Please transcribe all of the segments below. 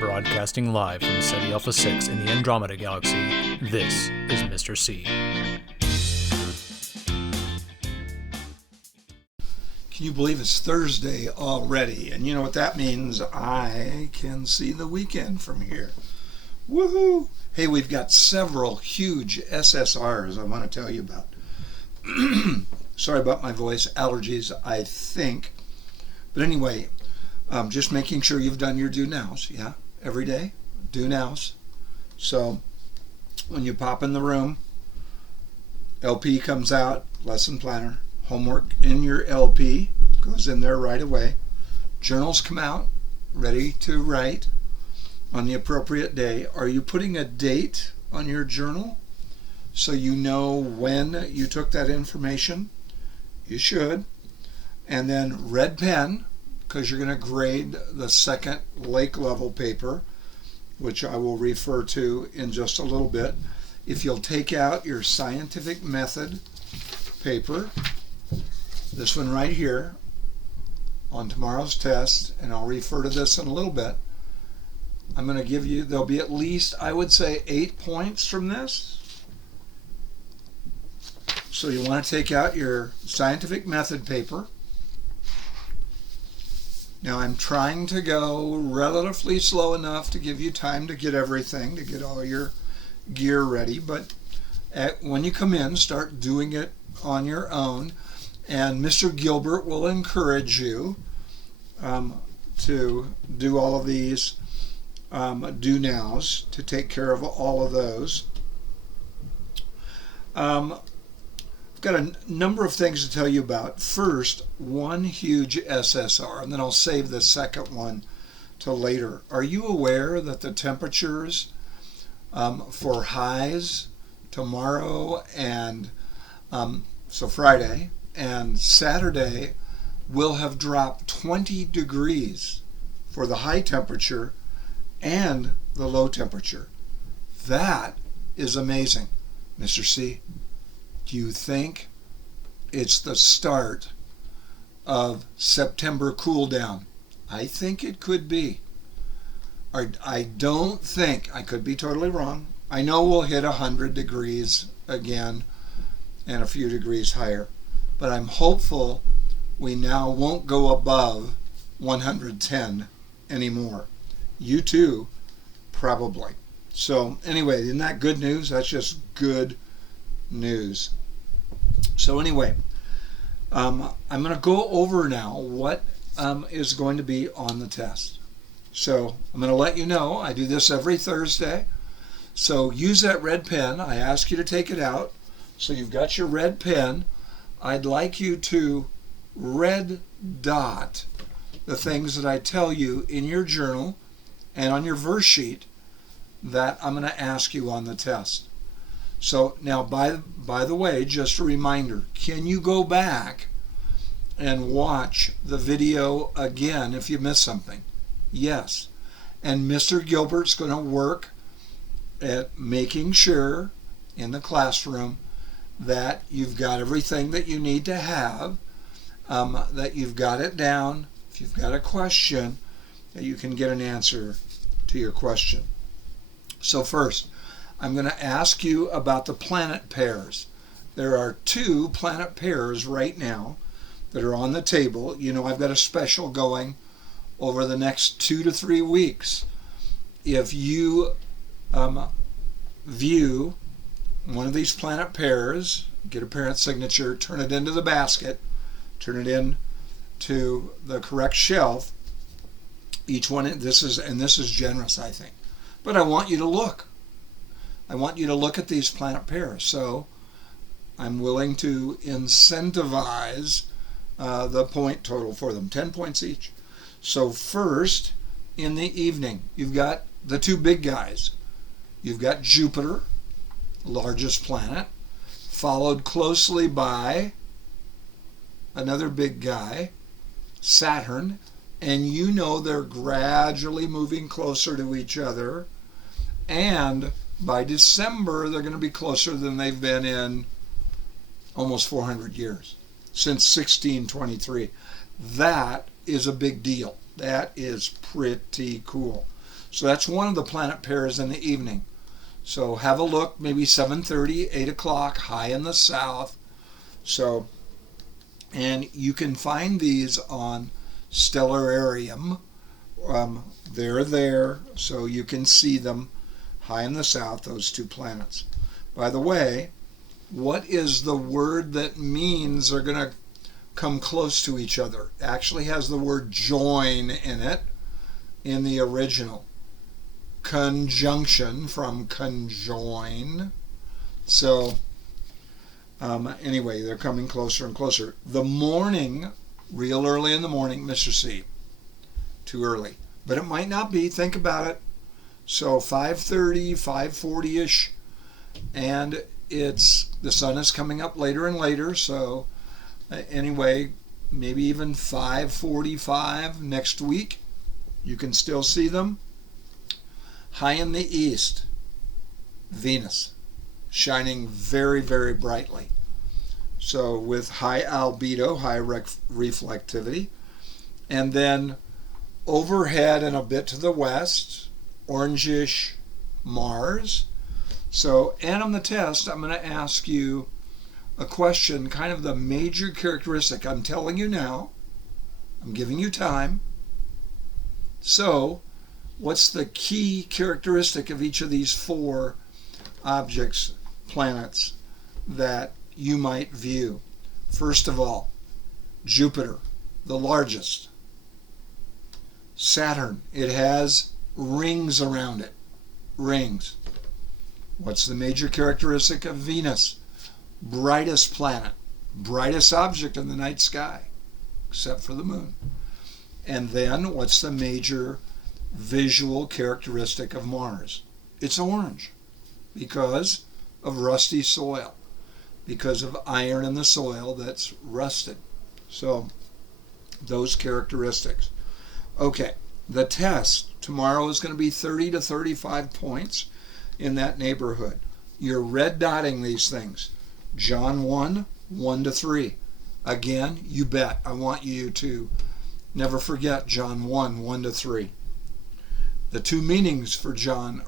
Broadcasting live from SETI Alpha 6 in the Andromeda Galaxy, this is Mr. C. Can you believe it's Thursday already? And you know what that means? I can see the weekend from here. Woohoo! Hey, we've got several huge SSRs I want to tell you about. Sorry about my voice, allergies, I think. But anyway, just making sure you've done your do nows, yeah? Every day, do nows. So when you pop in the room, LP comes out, lesson planner, homework in your LP, goes in there right away. Journals come out, ready to write on the appropriate day. Are you putting a date on your journal so you know when you took that information? You should. And then red pen, because you're going to grade the second lake level paper, which I will refer to in just a little bit. If you'll take out your scientific method paper, this one right here, on tomorrow's test, and I'll refer to this in a little bit, I'm going to give you, there'll be at least, I would say, 8 points from this. So you want to take out your scientific method paper. Now I'm trying to go relatively slow enough to give you time to get everything, to get all your gear ready, but when you come in, start doing it on your own, and Mr. Gilbert will encourage you to do all of these do-nows, to take care of all of those. I've got a number of things to tell you about. First, one huge SSR, and then I'll save the second one till later. Are you aware that the temperatures for highs tomorrow and so Friday and Saturday will have dropped 20 degrees for the high temperature and the low temperature? That is amazing. Mr. C, do you think it's the start of September cool down? I think it could be. I don't think, I could be totally wrong. I know we'll hit 100 degrees again and a few degrees higher, but I'm hopeful we now won't go above 110 anymore. You too, probably. So anyway, isn't that good news? That's just good news. So anyway, I'm going to go over now what is going to be on the test. So I'm going to let you know, I do this every Thursday. So use that red pen. I ask you to take it out. So you've got your red pen. I'd like you to red dot the things that I tell you in your journal and on your verse sheet that I'm going to ask you on the test. So now, by the way, just a reminder, can you go back and watch the video again if you missed something? Yes. And Mr. Gilbert's going to work at making sure in the classroom that you've got everything that you need to have, that you've got it down. If you've got a question, that you can get an answer to your question. So first, I'm going to ask you about the planet pairs. There are 2 planet pairs right now that are on the table. You know, I've got a special going over the next 2 to 3 weeks. If you view one of these planet pairs, get a parent signature, turn it into the basket, turn it in to the correct shelf. Each one, this is generous, I think. But I want you to look. I want you to look at these planet pairs. So I'm willing to incentivize the point total for them, 10 points each. So first, in the evening, you've got the 2 big guys. You've got Jupiter, largest planet, followed closely by another big guy, Saturn, and you know they're gradually moving closer to each other, and by December they're going to be closer than they've been in almost 400 years, since 1623. That is a big deal. That is pretty cool. So that's one of the planet pairs in the evening. So have a look, maybe 7:30, 8 o'clock, high in the south. So, and you can find these on Stellarium. They're there, so you can see them high in the south, those two planets. By the way, what is the word that means they're going to come close to each other? It actually has the word join in it in the original. Conjunction from conjoin. So anyway, they're coming closer and closer. The morning, real early in the morning, Mr. C. Too early. But it might not be. Think about it. So 5:30, 5:40-ish, and the sun is coming up later and later. So anyway, maybe even 5:45 next week. You can still see them. High in the east, Venus, shining very, very brightly. So with high albedo, high reflectivity. And then overhead and a bit to the west, orangish Mars. So, and on the test, I'm going to ask you a question, kind of the major characteristic. I'm telling you now, I'm giving you time. So, what's the key characteristic of each of these four objects, planets, that you might view? First of all, Jupiter, the largest. Saturn, it has rings around it. Rings. What's the major characteristic of Venus? Brightest planet, brightest object in the night sky, except for the moon. And then, what's the major visual characteristic of Mars? It's orange, because of rusty soil, because of iron in the soil that's rusted. So, those characteristics. Okay, the test tomorrow is going to be 30 to 35 points in that neighborhood. You're red dotting these things. John 1, 1 to 3. Again, you bet. I want you to never forget John 1, 1 to 3. The two meanings for John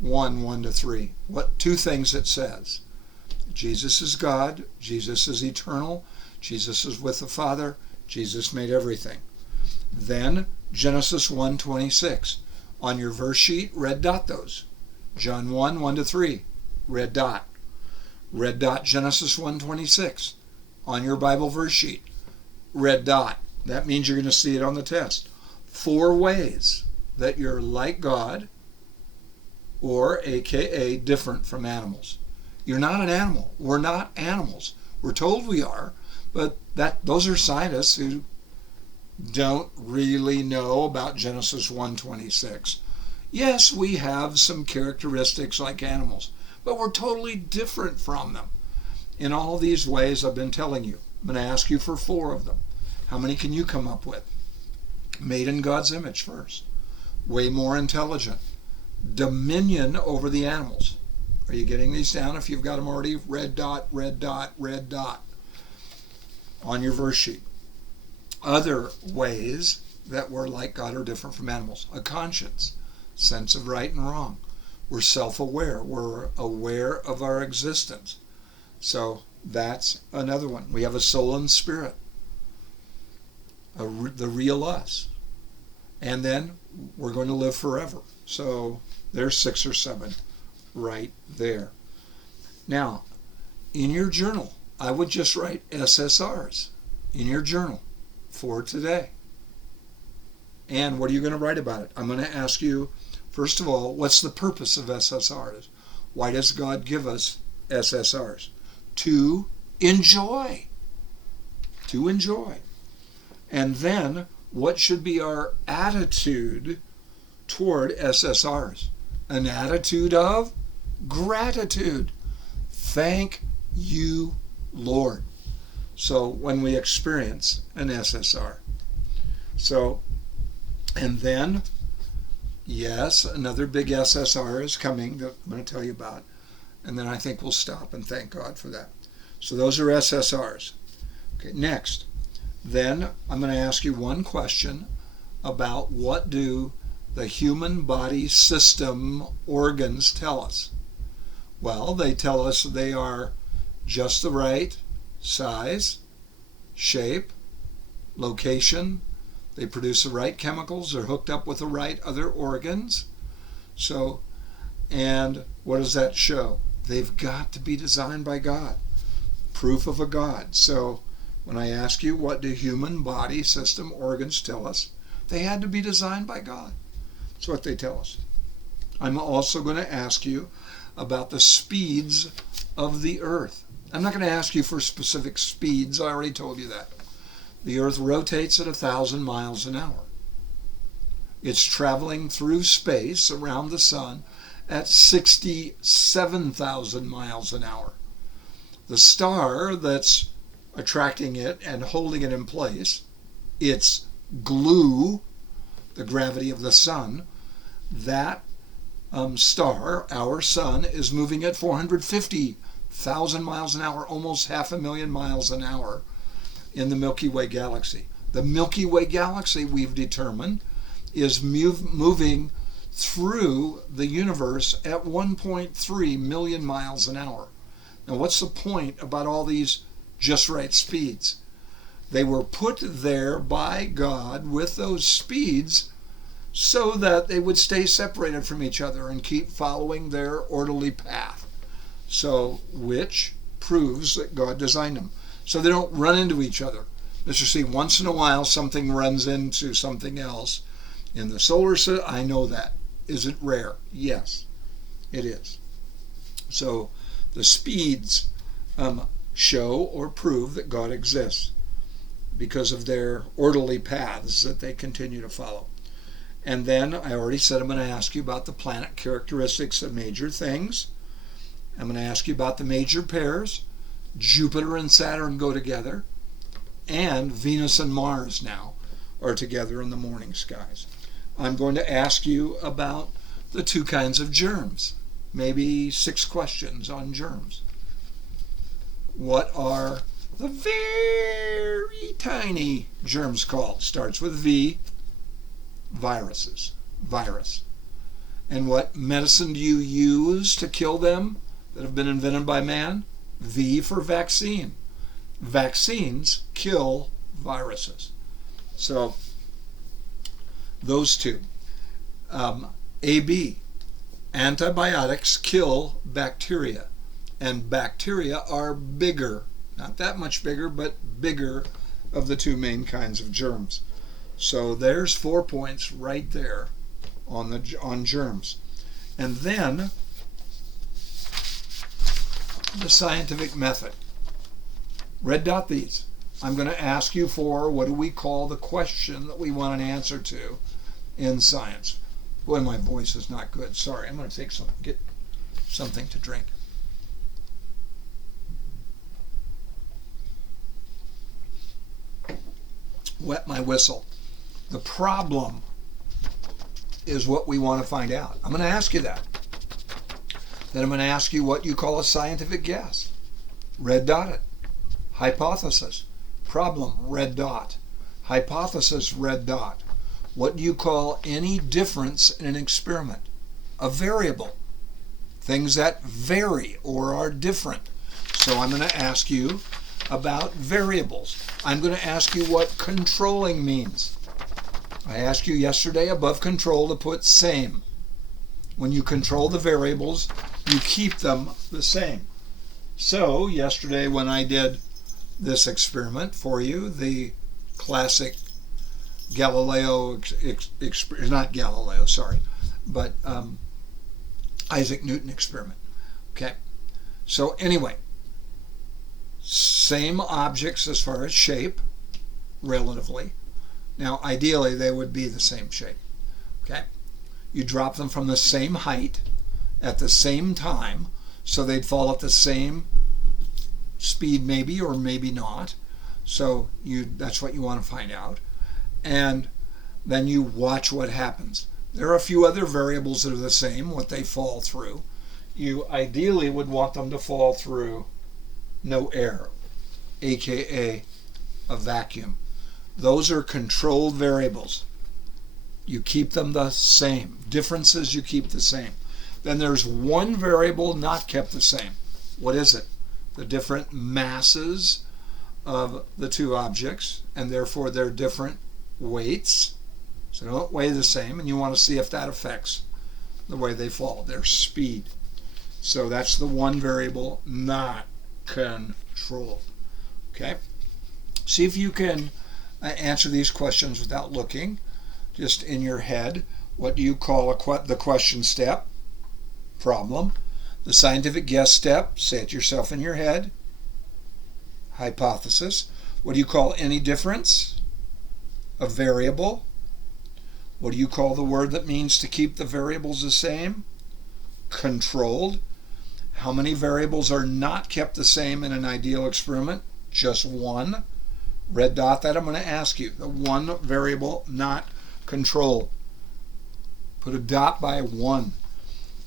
1, 1 to 3. What two things it says? Jesus is God. Jesus is eternal. Jesus is with the Father. Jesus made everything. Then Genesis 1:26. On your verse sheet, red dot those. John 1, 1 to 3. Red dot. Red dot Genesis 1:26. On your Bible verse sheet, red dot. That means you're going to see it on the test. 4 ways that you're like God, or AKA different from animals. You're not an animal. We're not animals. We're told we are, but those are scientists who don't really know about Genesis 1:26. Yes, we have some characteristics like animals, but we're totally different from them. In all these ways I've been telling you. I'm going to ask you for 4 of them. How many can you come up with? Made in God's image first. Way more intelligent. Dominion over the animals. Are you getting these down? If you've got them already, red dot, red dot, red dot on your verse sheet. Other ways that we're like God or different from animals. A conscience, sense of right and wrong. We're self-aware. We're aware of our existence. So that's another one. We have a soul and spirit. The real us. And then we're going to live forever. So there's 6 or 7 right there. Now, in your journal, I would just write SSRs in your journal for today. And what are you going to write about it? I'm going to ask you, first of all, what's the purpose of SSRs? Why does God give us SSRs? To enjoy. To enjoy. And then, what should be our attitude toward SSRs? An attitude of gratitude. Thank you, Lord. So when we experience an SSR. So, and then, yes, another big SSR is coming that I'm going to tell you about. And then I think we'll stop and thank God for that. So those are SSRs. Okay, next. Then I'm going to ask you one question about what do the human body system organs tell us. Well, they tell us they are just the right size, shape, location. They produce the right chemicals. They're hooked up with the right other organs. So, and what does that show? They've got to be designed by God. Proof of a God. So, when I ask you, what do human body system organs tell us? They had to be designed by God. That's what they tell us. I'm also going to ask you about the speeds of the earth. I'm not going to ask you for specific speeds. I already told you that. The earth rotates at 1,000 miles an hour. It's traveling through space around the sun at 67,000 miles an hour. The star that's attracting it and holding it in place, its glue, the gravity of the sun, that star, our sun, is moving at 450,000 miles an hour, almost 500,000 miles an hour in the Milky Way galaxy. The Milky Way galaxy, we've determined, is moving through the universe at 1.3 million miles an hour. Now, what's the point about all these just right speeds? They were put there by God with those speeds so that they would stay separated from each other and keep following their orderly path. So, which proves that God designed them. So they don't run into each other. Mr. C, once in a while something runs into something else. In the solar system, I know that. Is it rare? Yes, it is. So the speeds show or prove that God exists because of their orderly paths that they continue to follow. And then I already said I'm going to ask you about the planet characteristics of major things. I'm going to ask you about the major pairs. Jupiter and Saturn go together, and Venus and Mars now are together in the morning skies. I'm going to ask you about the two kinds of germs, maybe 6 questions on germs. What are the very tiny germs called? Starts with V, viruses, virus. And what medicine do you use to kill them that have been invented by man? V for vaccine. Vaccines kill viruses. So those two. AB, antibiotics kill bacteria. And bacteria are bigger, not that much bigger, but bigger of the two main kinds of germs. So there's 4 points right there on germs. And then the scientific method. Red dot these. I'm going to ask you for what do we call the question that we want an answer to in science. Boy, my voice is not good. Sorry, I'm going to get something to drink. Wet my whistle. The problem is what we want to find out. I'm going to ask you that. Then I'm going to ask you what you call a scientific guess. Red dot it. Hypothesis. Problem, red dot. Hypothesis, red dot. What do you call any difference in an experiment? A variable. Things that vary or are different. So I'm going to ask you about variables. I'm going to ask you what controlling means. I asked you yesterday above control to put same. When you control the variables, you keep them the same. So yesterday when I did this experiment for you, the classic Galileo, not Galileo, sorry, but Isaac Newton experiment. Okay, so anyway, same objects as far as shape, relatively. Now, ideally, they would be the same shape. Okay, you drop them from the same height at the same time, so they'd fall at the same speed, maybe or maybe not. So that's what you want to find out. And then you watch what happens. There are a few other variables that are the same, what they fall through. You ideally would want them to fall through no air, aka a vacuum. Those are controlled variables. you keep them the same. Differences, you keep the same. Then there's one variable not kept the same. What is it? The different masses of the two objects, and therefore their different weights. So they don't weigh the same, and you want to see if that affects the way they fall, their speed. So that's the one variable not controlled. Okay? See if you can answer these questions without looking, just in your head. What do you call the question step? Problem. The scientific guess step, say it yourself in your head. Hypothesis. What do you call any difference? A variable. What do you call the word that means to keep the variables the same? Controlled. How many variables are not kept the same in an ideal experiment? Just one. Red dot that I'm going to ask you. The one variable not controlled. Put a dot by one.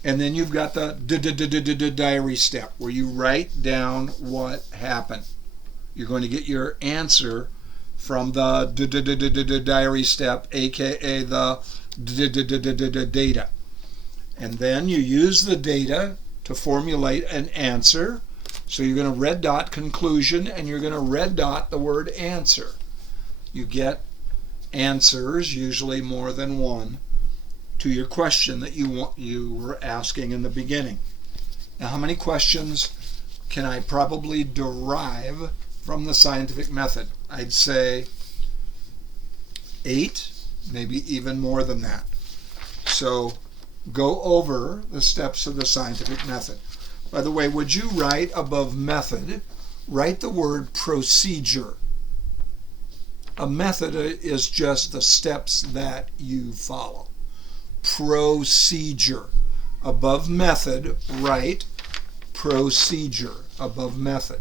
And then you've got the diary step where you write down what happened. You're going to get your answer from the diary step, aka the data. And then you use the data to formulate an answer. So you're going to red dot conclusion, and you're going to red dot the word answer. You get answers, usually more than one, to your question that you were asking in the beginning. Now, how many questions can I probably derive from the scientific method? I'd say 8, maybe even more than that. So go over the steps of the scientific method. By the way, would you write above method, write the word procedure. A method is just the steps that you follow. Procedure. Above method, write procedure above method.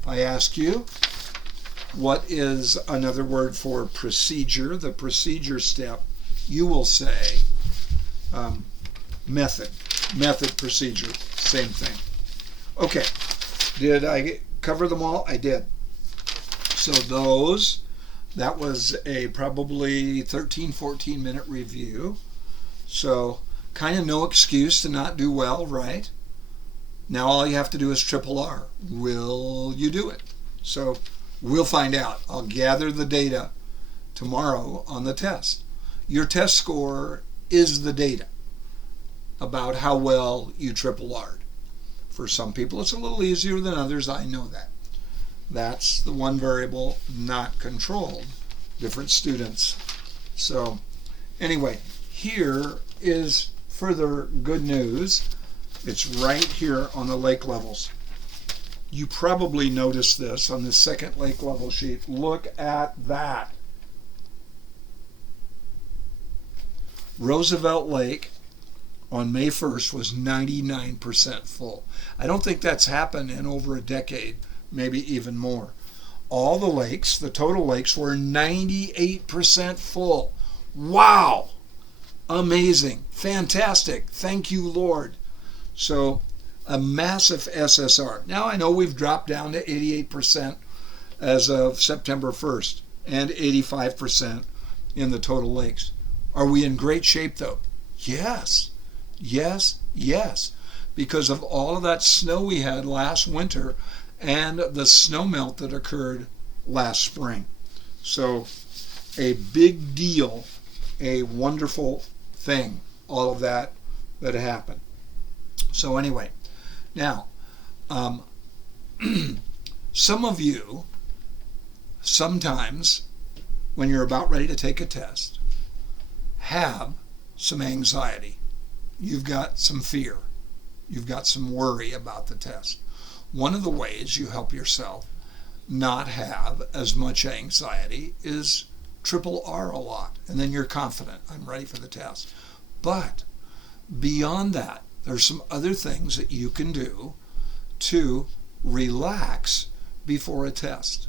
If I ask you, what is another word for procedure, the procedure step, you will say method. Method, procedure, same thing. Okay, did I cover them all? I did. So that was a probably 13, 14 minute review. So kind of no excuse to not do well, right? Now all you have to do is triple R. Will you do it? So we'll find out. I'll gather the data tomorrow on the test. Your test score is the data about how well you triple R'd. For some people it's a little easier than others, I know that. That's the one variable not controlled. Different students. So anyway, here is further good news. It's right here on the lake levels. You probably noticed this on the second lake level sheet. Look at that. Roosevelt Lake on May 1st was 99% full. I don't think that's happened in over a decade, maybe even more. All the lakes, the total lakes, were 98% full. Wow! Amazing. Fantastic. Thank you, Lord. So, a massive SSR. Now I know we've dropped down to 88% as of September 1st and 85% in the total lakes. Are we in great shape though? Yes. Yes, yes. Because of all of that snow we had last winter and the snow melt that occurred last spring. So a big deal, a wonderful thing, all of that happened. So anyway, now, some of you, sometimes when you're about ready to take a test, have some anxiety. You've got some fear. You've got some worry about the test. One of the ways you help yourself not have as much anxiety is triple R a lot, and then you're confident. I'm ready for the test. But beyond that, there's some other things that you can do to relax before a test.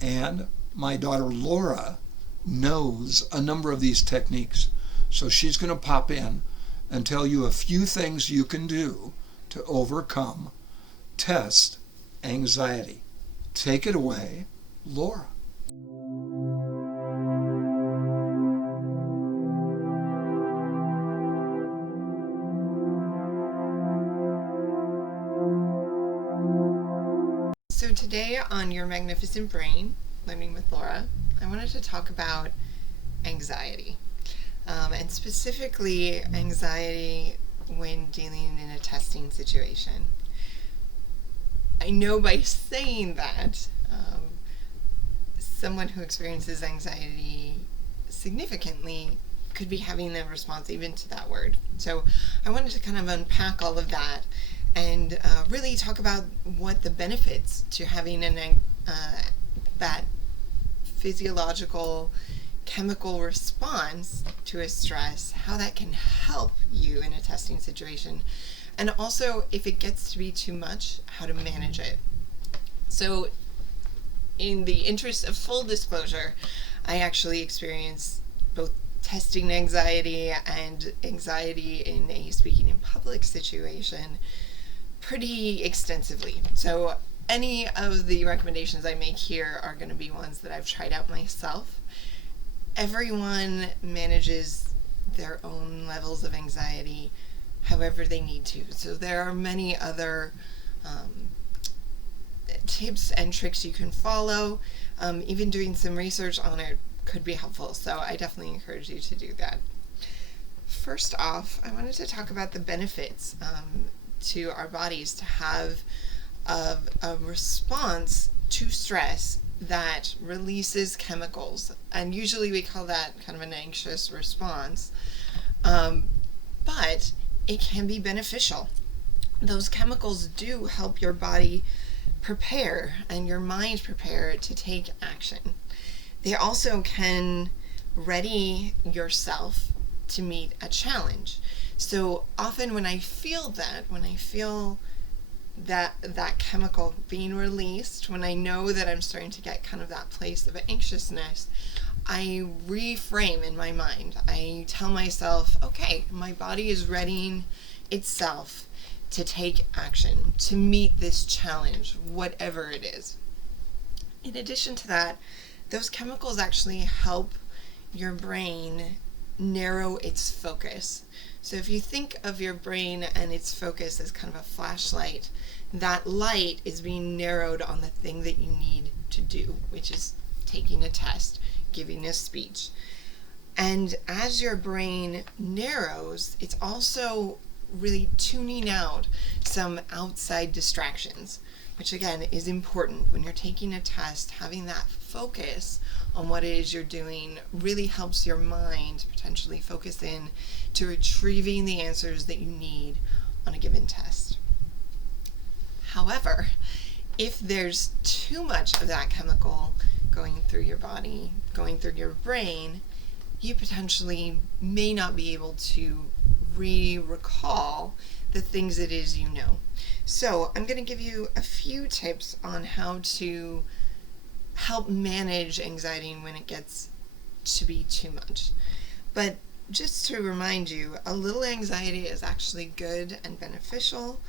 And my daughter Laura knows a number of these techniques. So she's going to pop in and tell you a few things you can do to overcome test anxiety. Take it away, Laura. So today on Your Magnificent Brain, Learning with Laura, I wanted to talk about anxiety, and specifically anxiety when dealing in a testing situation. I know by saying that, someone who experiences anxiety significantly could be having a response even to that word. So I wanted to kind of unpack all of that and really talk about what the benefits to having that physiological chemical response to a stress, how that can help you in a testing situation, and also if it gets to be too much, how to manage it. So in the interest of full disclosure, I actually experience both testing anxiety and anxiety in a speaking in public situation pretty extensively. So any of the recommendations I make here are going to be ones that I've tried out myself. Everyone manages their own levels of anxiety however they need to. So there are many other tips and tricks you can follow. Even doing some research on it could be helpful. So I definitely encourage you to do that. First off, I wanted to talk about the benefits to our bodies to have a response to stress that releases chemicals, and usually we call that kind of an anxious response, but it can be beneficial. Those chemicals do help your body prepare and your mind prepare to take action. They also can ready yourself to meet a challenge. So often when I feel that chemical being released, when I know that I'm starting to get kind of that place of anxiousness, I reframe in my mind. I tell myself, okay, my body is readying itself to take action, to meet this challenge, whatever it is. In addition to that, those chemicals actually help your brain narrow its focus. So if you think of your brain and its focus as kind of a flashlight, that light is being narrowed on the thing that you need to do, which is taking a test, giving a speech. And as your brain narrows, it's also really tuning out some outside distractions, which again is important. When you're taking a test, having that focus on what it is you're doing really helps your mind potentially focus in to retrieving the answers that you need on a given test. However, if there's too much of that chemical going through your body, going through your brain, you potentially may not be able to recall the things it is you know. So I'm going to give you a few tips on how to help manage anxiety when it gets to be too much. But just to remind you, a little anxiety is actually good and beneficial,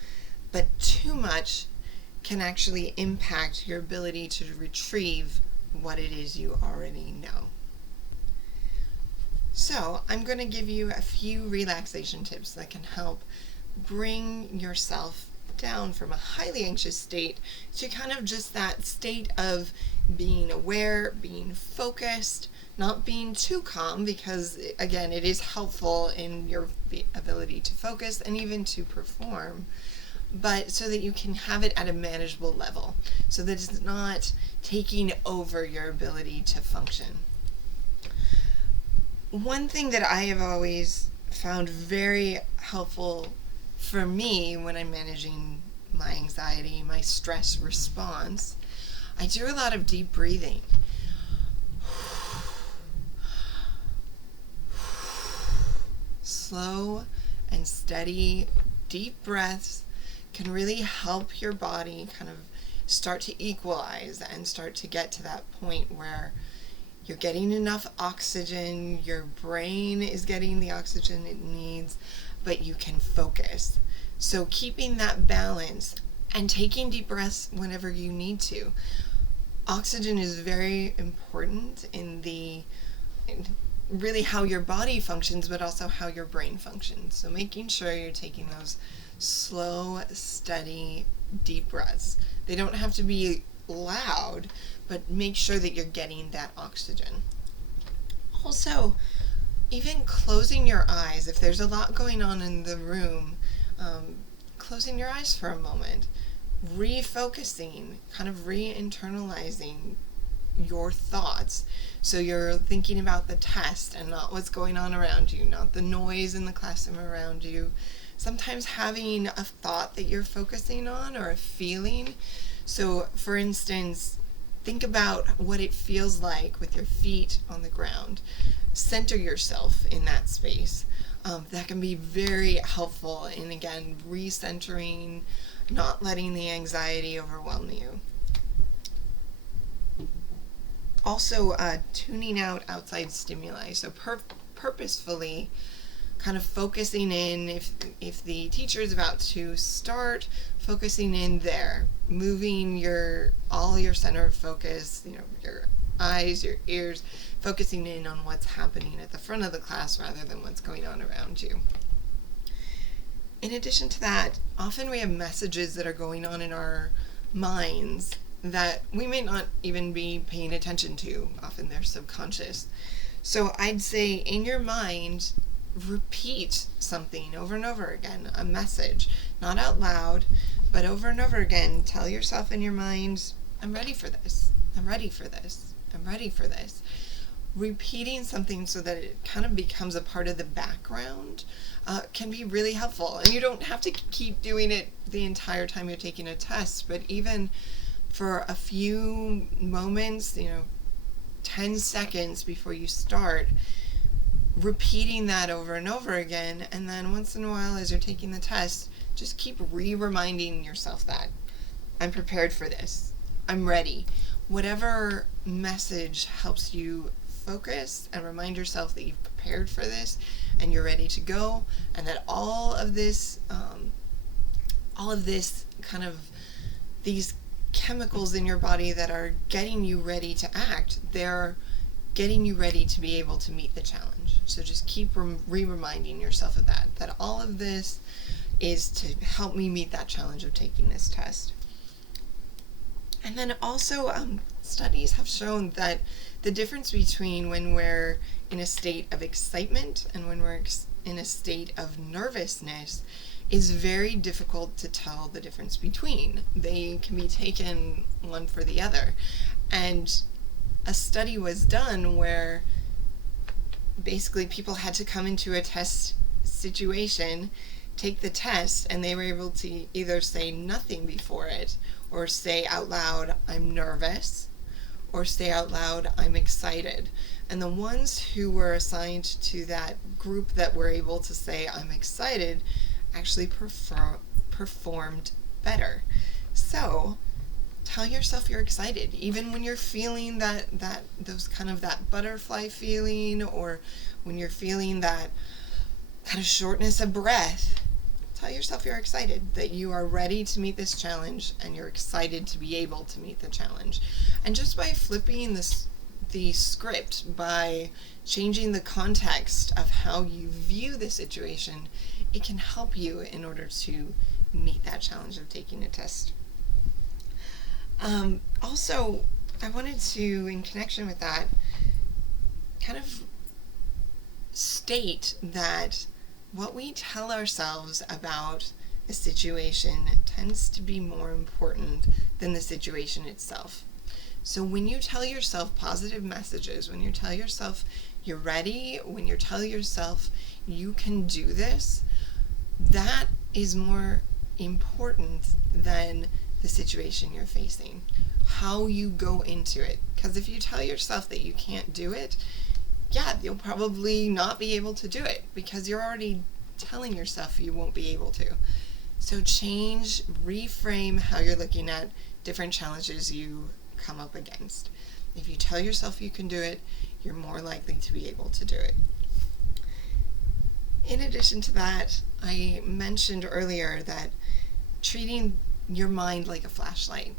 but too much can actually impact your ability to retrieve what it is you already know. So I'm going to give you a few relaxation tips that can help bring yourself down from a highly anxious state to kind of just that state of being aware, being focused, not being too calm, because again, it is helpful in your ability to focus and even to perform, but so that you can have it at a manageable level, so that it's not taking over your ability to function. One thing that I have always found very helpful for me when I'm managing my anxiety, my stress response, I do a lot of deep breathing. Slow and steady, deep breaths can really help your body kind of start to equalize and start to get to that point where you're getting enough oxygen, your brain is getting the oxygen it needs, but you can focus. So keeping that balance and taking deep breaths whenever you need to. Oxygen is very important in really how your body functions, but also how your brain functions. So making sure you're taking those slow, steady, deep breaths. They don't have to be loud, but make sure that you're getting that oxygen. Also, even closing your eyes, if there's a lot going on in the room, closing your eyes for a moment, refocusing, kind of re-internalizing your thoughts. So you're thinking about the test and not what's going on around you, not the noise in the classroom around you. Sometimes having a thought that you're focusing on or a feeling. So for instance, think about what it feels like with your feet on the ground. Center yourself in that space. That can be very helpful in, again, recentering, not letting the anxiety overwhelm you. Also, tuning out outside stimuli. So purposefully kind of focusing in, if the teacher is about to start, focusing in there, moving all your center of focus, your eyes, your ears, focusing in on what's happening at the front of the class rather than what's going on around you. In addition to that, often we have messages that are going on in our minds that we may not even be paying attention to. Often they're subconscious. So I'd say in your mind, repeat something over and over again, a message, not out loud, but over and over again. Tell yourself in your mind, I'm ready for this, I'm ready for this, I'm ready for this. Repeating something so that it kind of becomes a part of the background can be really helpful. And you don't have to keep doing it the entire time you're taking a test, but even for a few moments, 10 seconds before you start, repeating that over and over again. And then once in a while, as you're taking the test, just keep reminding yourself that I'm prepared for this, I'm ready. Whatever message helps you focus and remind yourself that you've prepared for this and you're ready to go, and that all of this kind of these chemicals in your body that are getting you ready to act, they're getting you ready to be able to meet the challenge. So just keep reminding yourself of that all of this is to help me meet that challenge of taking this test. And then also, studies have shown that the difference between when we're in a state of excitement and when we're in a state of nervousness is very difficult to tell the difference between. They can be taken one for the other. And a study was done where basically people had to come into a test situation, take the test, and they were able to either say nothing before it or say out loud, I'm nervous, or say out loud, I'm excited. And the ones who were assigned to that group that were able to say, I'm excited, actually performed better. So tell yourself you're excited, even when you're feeling that butterfly feeling, or when you're feeling that kind of shortness of breath. Tell yourself you're excited, that you are ready to meet this challenge, and you're excited to be able to meet the challenge. And just by flipping the script, by changing the context of how you view the situation, it can help you in order to meet that challenge of taking a test. Also, I wanted to, in connection with that, kind of state that what we tell ourselves about a situation tends to be more important than the situation itself. So when you tell yourself positive messages, when you tell yourself you're ready, when you tell yourself you can do this, that is more important than the situation you're facing, how you go into it. Because if you tell yourself that you can't do it, you'll probably not be able to do it because you're already telling yourself you won't be able to. So reframe how you're looking at different challenges you come up against. If you tell yourself you can do it, you're more likely to be able to do it. In addition to that, I mentioned earlier that treating your mind like a flashlight.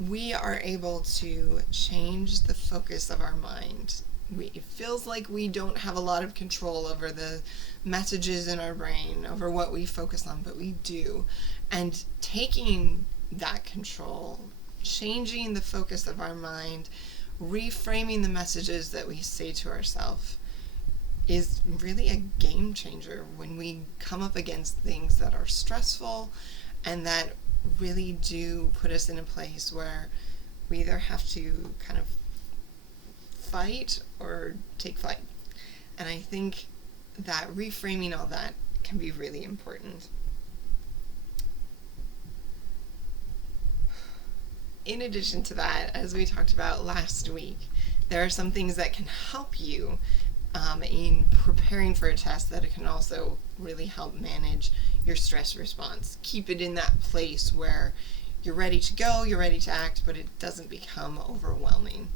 We are able to change the focus of our mind. It feels like we don't have a lot of control over the messages in our brain, over what we focus on, but we do. And taking that control, changing the focus of our mind, reframing the messages that we say to ourselves is really a game changer when we come up against things that are stressful and that really do put us in a place where we either have to kind of fight or take flight. And I think that reframing all that can be really important. In addition to that, as we talked about last week, there are some things that can help you in preparing for a test that it can also really help manage your stress response. Keep it in that place where you're ready to go, you're ready to act, but it doesn't become overwhelming.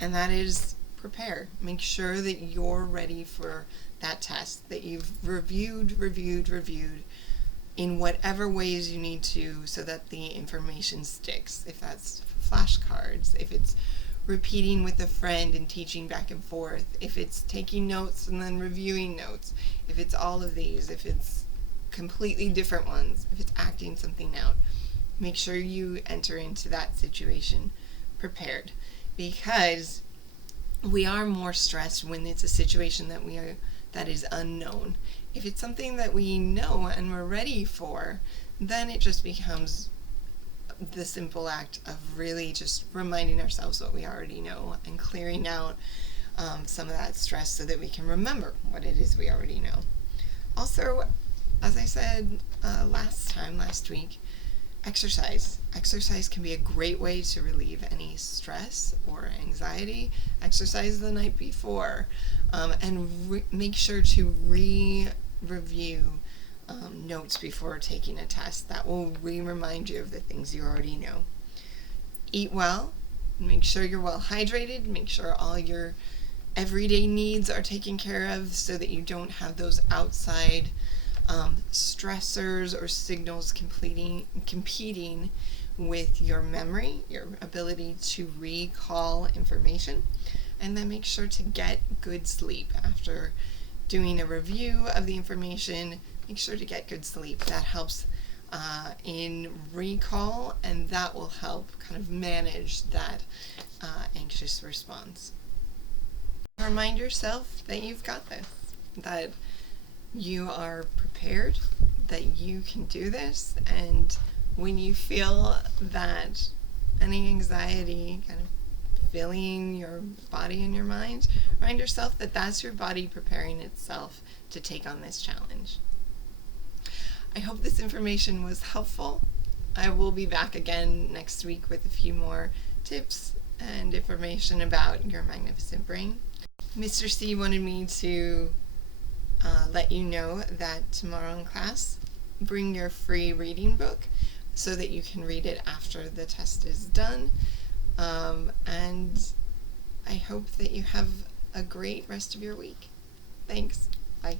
And that is prepare. Make sure that you're ready for that test, that you've reviewed in whatever ways you need to so that the information sticks. If that's flashcards, if it's repeating with a friend and teaching back and forth, if it's taking notes and then reviewing notes, if it's all of these, if it's completely different ones, if it's acting something out, make sure you enter into that situation prepared, because we are more stressed when it's a situation that is unknown. If it's something that we know and we're ready for, then it just becomes the simple act of really just reminding ourselves what we already know and clearing out some of that stress so that we can remember what it is we already know. Also, as I said last week, exercise. Exercise can be a great way to relieve any stress or anxiety. Exercise the night before, and make sure to review notes before taking a test. That will remind you of the things you already know. Eat well. Make sure you're well hydrated. Make sure all your everyday needs are taken care of so that you don't have those outside stressors or signals competing with your memory, your ability to recall information. And then make sure to get good sleep. After doing a review of the information, make sure to get good sleep. That helps in recall, and that will help kind of manage that anxious response. Remind yourself that you've got this, that you are prepared, that you can do this, and when you feel that any anxiety kind of filling your body and your mind, remind yourself that that's your body preparing itself to take on this challenge. I hope this information was helpful. I will be back again next week with a few more tips and information about your magnificent brain. Mr. C wanted me to let you know that tomorrow in class, bring your free reading book so that you can read it after the test is done. And I hope that you have a great rest of your week. Thanks. Bye.